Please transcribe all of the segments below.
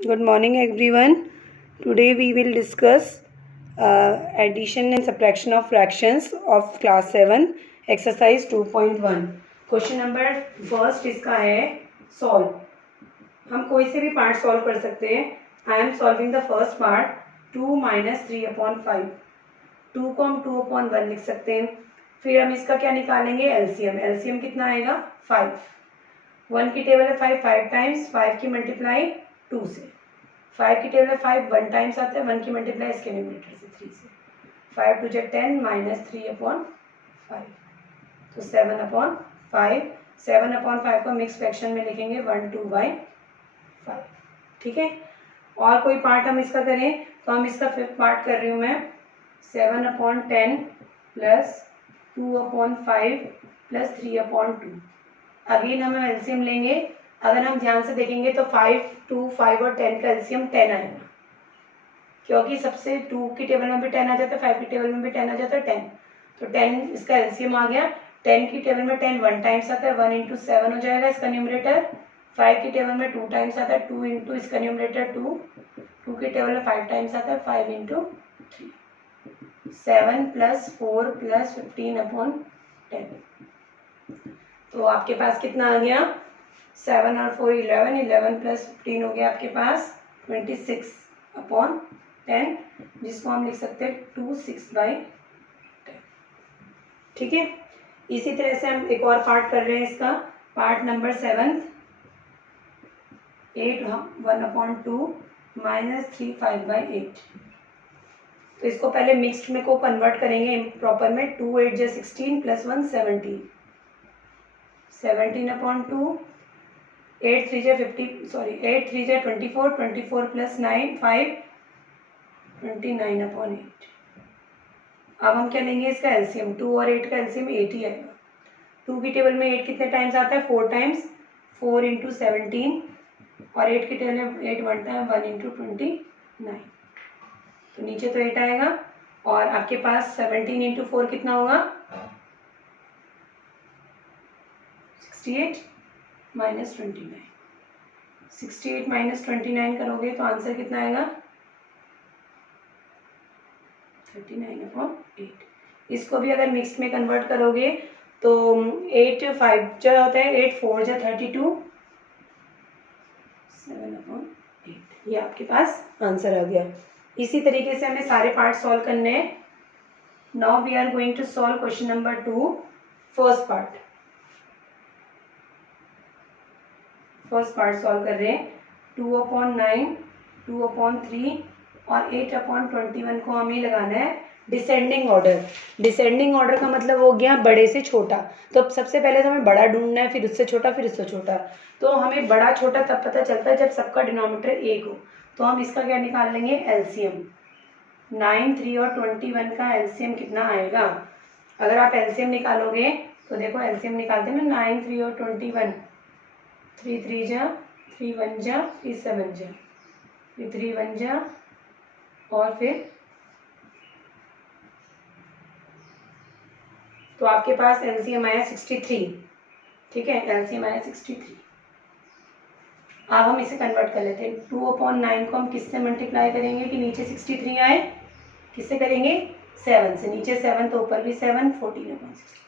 Good morning, everyone. Today we will discuss addition and subtraction of fractions of class 7, exercise 2.1. Question number first इसका है solve. हम कोई से भी part solve कर सकते हैं. I am solving the first part 2 - 3/5. 2 को हम 2/1 लिख सकते हैं. फिर हम इसका क्या निकालेंगे, एलसीएम. एलसीएम कितना आएगा, 5. 1 की टेबल है 5 टाइम्स, 5 की मल्टीप्लाई 2 से. 5 की टेबल है 5 1 टाइम्स आता है, 1 की मल्टीप्लाई इसके न्यूमरेटर से 3 से. 5 2 × 10 - 3/5. तो 7/5. 7/5 को मिक्स फ्रैक्शन में लिखेंगे 1/2/5. ठीक है. और कोई पार्ट हम इसका करें तो हम इसका फिफ्थ पार्ट कर रही हूँ मैं. 7/10 + 2/5 + 3/2. अगेन हम एलसीएम लेंगे. अगर हम ध्यान से देखेंगे तो 5, 2, 5 और 10 का एलसीएम 10 आएगा, क्योंकि सबसे 2 की टेबल में भी 10 आ जाता है, 5 की टेबल में भी 10 आ जाता है, 10. तो 10 इसका एलसीएम आ गया. 10 की टेबल में 10 1 टाइम्स आता है, 1 × 7 हो जाएगा इसका न्यूमरेटर. 5 की टेबल में 2 टाइम्स आता है, 2 × इसका न्यूमरेटर 2. 2 की टेबल में 5 टाइम्स आता है, 5 × 3. 7 + 4 + 15/10. तो आपके पास कितना आ गया, 7 और 4 11, 11 + 15 हो गया आपके पास 26/10, जिसको हम लिख सकते हैं 26/10. ठीक है. इसी तरह से हम एक और पार्ट कर रहे हैं इसका. Part number 7, 8/1/2 - 3/5/8. तो इसको पहले मिक्स्ड में को कन्वर्ट करेंगे प्रॉपर में. 2 8 × 16 + 1 17. 17/2. 8 3 × 24. 24 + 9 5. 29/8. अब हम क्या लेंगे इसका एलसीएम. 2 और 8 का एलसीएम 8 ही आएगा. 2 की टेबल में 8 कितने टाइम्स आता है, 4 टाइम्स. 4 × 17. और 8 की टेबल में 8 1 टाइम, 1 × 29. तो नीचे तो 8 आएगा. और आपके पास 17 × 4 कितना होगा, 68 - 29. 68 - 29 करोगे तो आंसर कितना आएगा, 39/8. इसको भी अगर मिक्स्ड में कन्वर्ट करोगे तो 8 5 जो होता है, 8 4 × 32, 7/8. ये आपके पास आंसर आ गया. इसी तरीके से हमें सारे पार्ट सॉल्व करने हैं. Now we are going to solve question number 2, first part. First part solve कर रहे हैं. 2/9, 2/3 और 8/21 को हमें लगाना है डिसेंडिंग ऑर्डर. डिसेंडिंग ऑर्डर का मतलब हो गया बड़े से छोटा. तो सबसे पहले तो हमें बड़ा ढूंढना है, फिर उससे छोटा, फिर उससे छोटा. तो हमें बड़ा छोटा तब पता चलता है जब सबका डिनोमिनेटर 1 हो. तो हम इसका क्या निकाल लेंगे, एलसीएम. 9, 3 और 21 का एलसीएम कितना आएगा. अगर आप एलसीएम निकालोगे तो देखो एलसीएम निकालते हैं ना, 9 3 और 21. 3 3 जा, 3 1 जा, फिर 7 जा, फिर 3 1 जा, और फिर तो आपके पास एलसीएम आया 63. ठीक है, एलसीएम आया 63. अब हम इसे कन्वर्ट कर लेते हैं. 2/9 को हम किससे मल्टीप्लाई करेंगे कि नीचे 63 आए, किससे करेंगे, 7 से. नीचे 7 तो ऊपर भी 7, 14/63.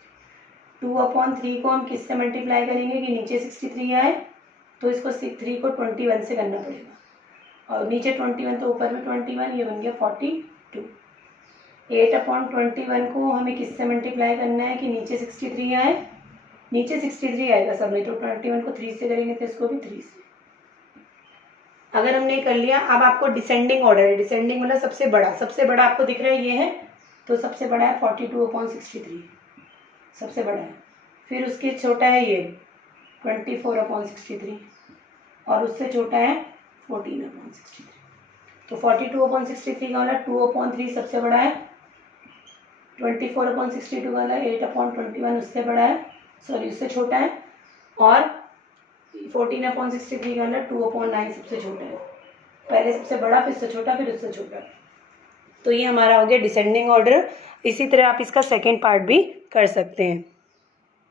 2/3 को हम किससे मल्टीप्लाई करेंगे कि नीचे 63 आए, तो इसको 3 को 21 से करना पड़ेगा. और नीचे 21 तो ऊपर भी 21, ये बन गया 42. 8/21 को हमें किससे मल्टीप्लाई करना है कि नीचे 63 आए, नीचे 63 आएगा सब में. तो 21 को 3 से करेंगे तो इसको भी 3 से. अगर हमने कर लिया, अब आपको डिसेंडिंग ऑर्डर है. डिसेंडिंग मतलब सबसे बड़ा. सबसे बड़ा आपको दिख रहा है ये है, तो सबसे बड़ा है 42/63, सबसे बड़ा है. फिर उसके छोटा है ये 24/63, और उससे छोटा है 14/63. तो 42/63 का वाला 2/3 सबसे बड़ा है. 24/62 वाला 8/21 उससे बड़ा है, सॉरी उससे छोटा है. और 14/63 का वाला 2/9 सबसे छोटा है. पहले सबसे बड़ा, फिर उससे छोटा, फिर उससे छोटा. तो ये हमारा हो गया डिसेंडिंग ऑर्डर. इसी तरह आप इसका सेकेंड पार्ट भी कर सकते हैं.